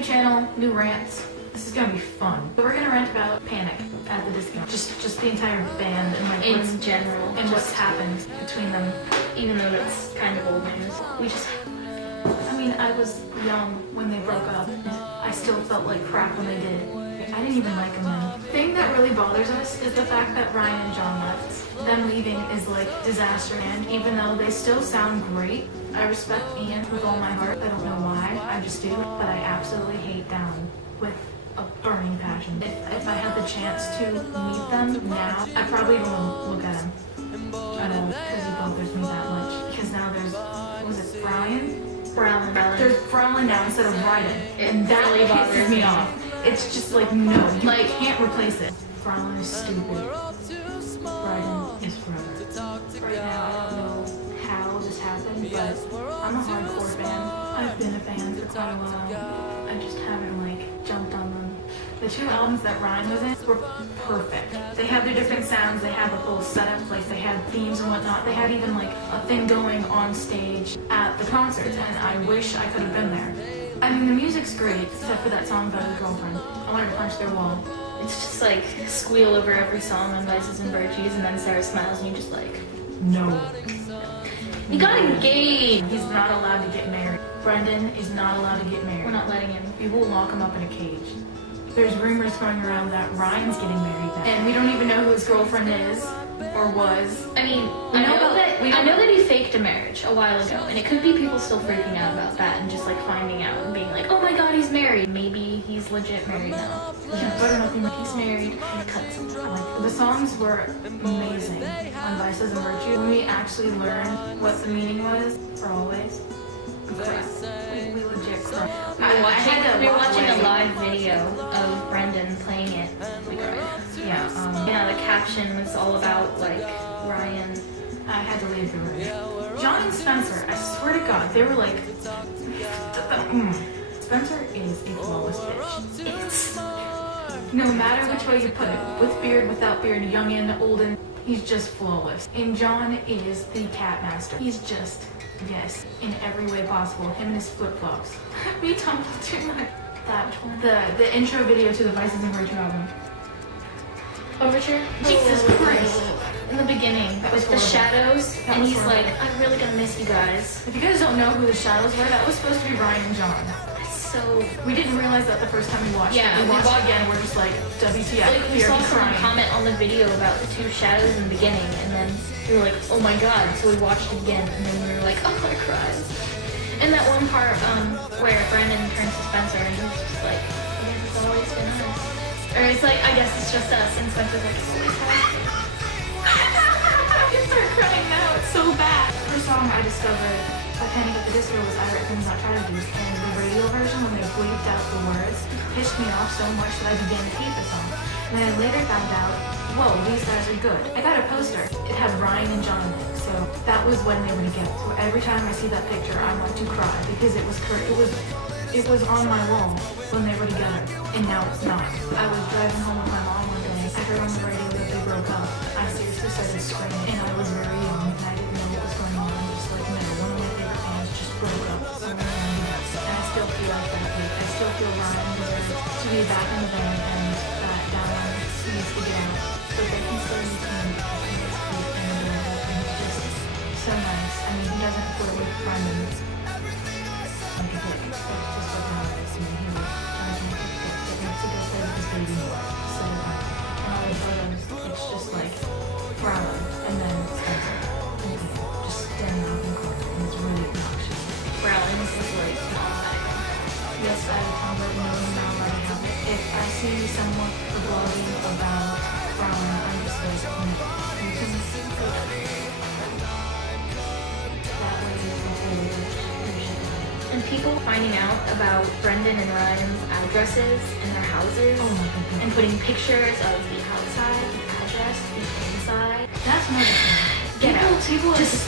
new channel, new rants. This is gonna be fun. So we're gonna rant about Panic at the Disco. Just the entire band and like In general. and what's happened between them. Even though it's kind of old news. I mean, I was young when they broke up. I still felt like crap when they did. I didn't even like them then. The thing that really bothers us is the fact that Ryan and John left. Them leaving is like disaster, and even though they still sound great, I respect Ian with all my heart. I don't know why, I just do. But I absolutely hate Down with a burning passion. If I had the chance to meet them now, I probably wouldn't look at him at all because he bothers me that much. Because now there's, was it Brian? Browlin. There's Browlin now instead of Ryden. And that really pisses bothers me off. It's just like, no, you Like- can't replace it. Browlin is stupid. Ryden is forever. Right now, I don't know how this happened, but I'm a hardcore fan. I've been a fan for quite a while. I just haven't like jumped on them. The two albums that Ryan was in were perfect. They had their different sounds, they had the whole setup, like they had themes and whatnot. They had even like a thing going on stage at the concerts, and I wish I could have been there. I mean, the music's great, except for that song about his girlfriend. I wanted to punch their wall. It's just like squeal over every song on Vices and Virtues, and then Sarah smiles and you're just like, No. you got engaged! He's not allowed to get married. Brendan is not allowed to get married. We're not letting him. We will lock him up in a cage. There's rumors going around that Ryan's getting married now. And we don't even know who his girlfriend is or was. I mean, I know that he faked a marriage a while ago, and it could be people still freaking out about that and just like finding out and being like, oh my god, he's married. Maybe he's legit married now. Yeah, better not be He's married. He cuts it. like, the songs were amazing on Vices and Virtue. When we actually learned what the meaning was for always, we legit cried. We were watching a away. live video of Brendan playing it. We cried. Yeah, the caption was all about like Ryan. I had to leave the room. John and Spencer, I swear to God, they were like, Spencer is a flawless bitch. It's No matter which way you put it, with beard, without beard, youngin', olden, he's just flawless. And John is the cat master. He's just, yes, in every way possible. Him and his flip-flops. We tumbled too much. That one. The intro video to the Vices and Virtue album. Overture. Jesus Christ. In the beginning, That was with the horrible. shadows, That and was he's horrible. like, I'm really gonna miss you guys. If you guys don't know who the Shadows were, that was supposed to be Ryan and John. So We didn't realize that the first time we watched Yeah, it. We we watched watched- it again, we're just like, WTF, like we here saw he's someone crying. comment on the video about the two shadows in the beginning, and then we were like, oh my god. So we watched it again, and then we were like, oh, I cried. And that one part where Brandon turns to Spencer and he's just like, I guess it's always been us. Or it's like, I guess it's just us, and Spencer's like, it's always us. I can start crying now, it's so bad. The first song I discovered by Panic at the Disco was I Write Things Not Tragedies, and the radio version, when they bleeped out the words, pissed me off so much that I began to hate the song. And then I later found out, whoa, these guys are good. I got a poster. It had Ryan and John in it, so that was when they were together. So every time I see that picture, I want to cry because it was on my wall when they were together, and now it's not. I was driving home with my mom one day. I heard on the radio that they broke up. I seriously started screaming, and I was very young, and I didn't know what was going on. I'm just like, no, one of my favorite bands just broke up. Someone knew that. And I still feel like that. Like, I still feel Ryan deserves to be back in the band, and that Down needs to get out. But they can still use him, and it's cute, and adorable, and it's just so nice. I mean, he doesn't flirt with Brendan like a dick. It's just like how it is. I mean, he tries to make it fit. It makes a good play with his baby. So, and all the photos, it's just like Brown and then Spencer. And just standing out in the corner, and it's really obnoxious. Browlin is like, Yes, I have a Tumblr, no, now I have it. If I see someone blogging about Brown, I'm just like, no, you can go that way is the whole bullshit. and people finding out about Brendan and Ryan's addresses and their houses, Oh my God. and putting pictures of the outside, the address, the inside. That's another thing. Get out. People Just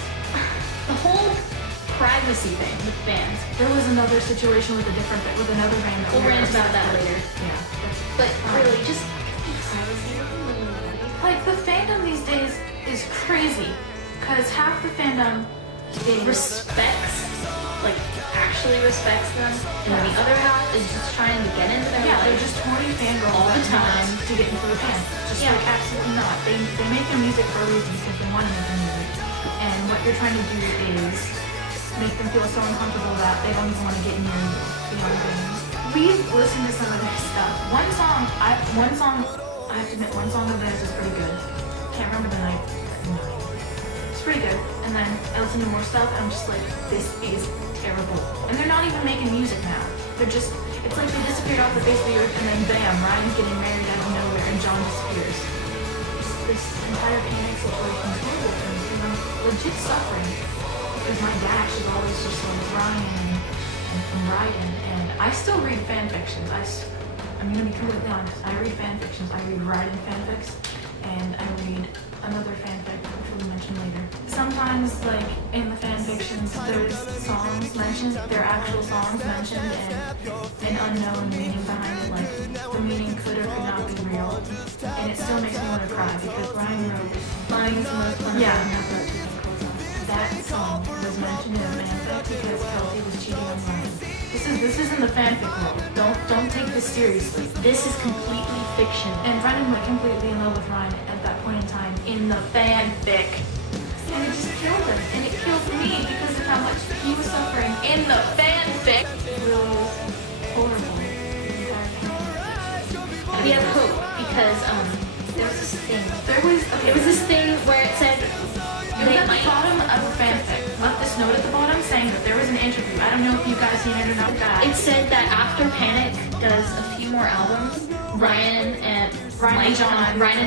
the whole privacy thing with bands. there was another situation with with another band that We'll we're rant about upset that with. later. Yeah. But really, just privacy. Like the fandom these days is crazy, cause half the fandom respects, like actually respects them, and then the other half is just trying to get into their Yeah, life. they're just horny fangirls All the that time. want to get into the band. Just Yeah. like absolutely not. They make their music for a reason because they want to make their music. And what you're trying to do is make them feel so uncomfortable that they don't even want to get near you. You know what I mean? We've listened to some of their stuff. One song, I have to admit, one song of theirs is pretty good. Can't remember the night. It's pretty good. And then I listen to more stuff and I'm just like, this is terrible. And they're not even making music now. They're just, it's like they disappeared off the face of the earth and then bam, Ryan's getting married out of nowhere and John disappears. This entire panic situation is horrible for me because I'm legit suffering. Because my dad should always just like Ryan and Ryan, and I still read fan fictions. I'm gonna be completely honest. I read fan fictions. I read Ryan fanfics, and I read another fanfic, which we'll mention later. Sometimes, like in the fan fictions, there's songs mentioned, they're actual songs mentioned, and an unknown meaning behind it. Like the meaning could or could not be real, and it still makes me want to cry because Ryan wrote Lying is the most fun. that song was mentioned in a fanfic because Kelsey was cheating on Ryan. This is in the fanfic world. Don't take this seriously. This is completely fiction. And Brennan went completely in love with Ryan at that point in time in the fanfic. And it just killed him. And it killed me because of how much he was suffering in the fanfic. It really is horrible. We have hope because there was this thing. There was this thing where it said It was at the bottom of the fanfic. Left this note at the bottom saying that there was an interview. I don't know if you guys seen it or not. It said that after Panic does a few more albums, Ryan and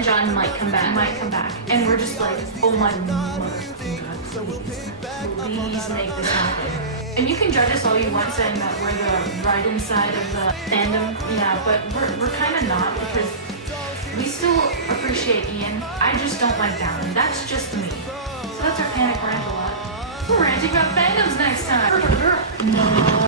John might come back. And we're just like, oh my motherfucking god, please make this happen. And you can judge us all you want saying that we're the right inside of the fandom. Yeah, but we're kind of not because we still appreciate Ian. I just don't like Dallin. That's just me. So that's our Panic rant a lot. We're ranting about fandoms next time.